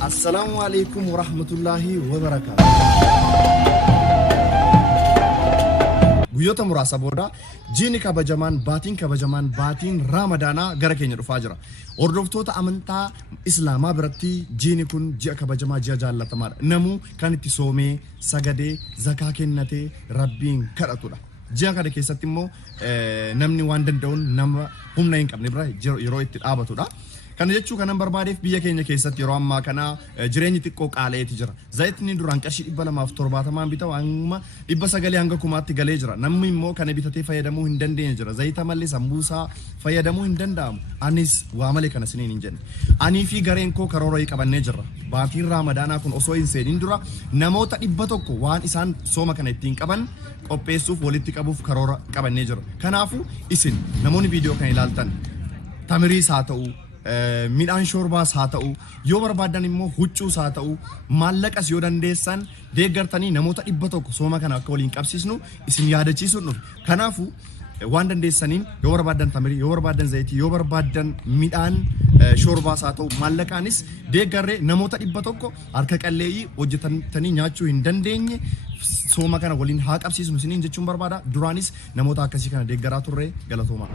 Assalamualaikum warahmatullahi wabarakatuh. Guyyoota muraasa booda jiini kabajamaan baatiin Ramadaanaa gara keenya dhufaa jira. Hordoftoota amantaa Islaamaa biratti jiini kun ji'a kabajamaa, ji'a jaallatamaadha. Namuu kan itti soomee, sagadee, zakaa kennatee Rabbiin kadhatudha. Ji'a kana keessatti immoo namni waan danda'uun nama humna hin qabne bira yeroo itti dhaabatudha. Kana jechuu kanan barbaadeef biyya keenya keessatti yeroo ammaa kana jireenyi xiqqoo qaala'eeti jira. Zayitni duraan qarshii 270 bitamu amma 900 hanga 1000tti galee jira. Namni immoo kana bitatee fayyadamuu hin dandeenye jira. Zayita malee sambuusaa fayyadamuu hin danda'amu. Anis waa malee kana siniin hin jenne. Anii fi gareen koo karoora qabannee jirra. Baatiin Ramadaanaa kun osoo hin seenin dura namoota 100 waan isaan sooma kana ittiin qaban qopheessuuf walitti qabuuf karoora qabannee jirra. Kanaafuu isin namoonni viidiyoo kana ilaaltan tamiriis haa ta'u midhaan shorbaas haa ta'u yoo barbaadan immoo huccuus haa ta'u maallaqas yoo dandeessan deeggartanii namoota 100 sooma kana akka waliin qabsiisnu isin yaadachiisuun dhufe. Kanaafuu waan dandeessaniin yoo barbaadan tamirii, yoo barbaadan zayitii, yoo barbaadan midhaan shorbaas haa ta'u maallaqaanis deeggarree namoota 100 harka qalleeyyii hojjetanii nyaachuu hin dandeenye sooma kana waliin haa qabsiisnu isiniin jechuun barbaada. Duraanis namoota akkasii kana deeggaraa turre galatoomaa.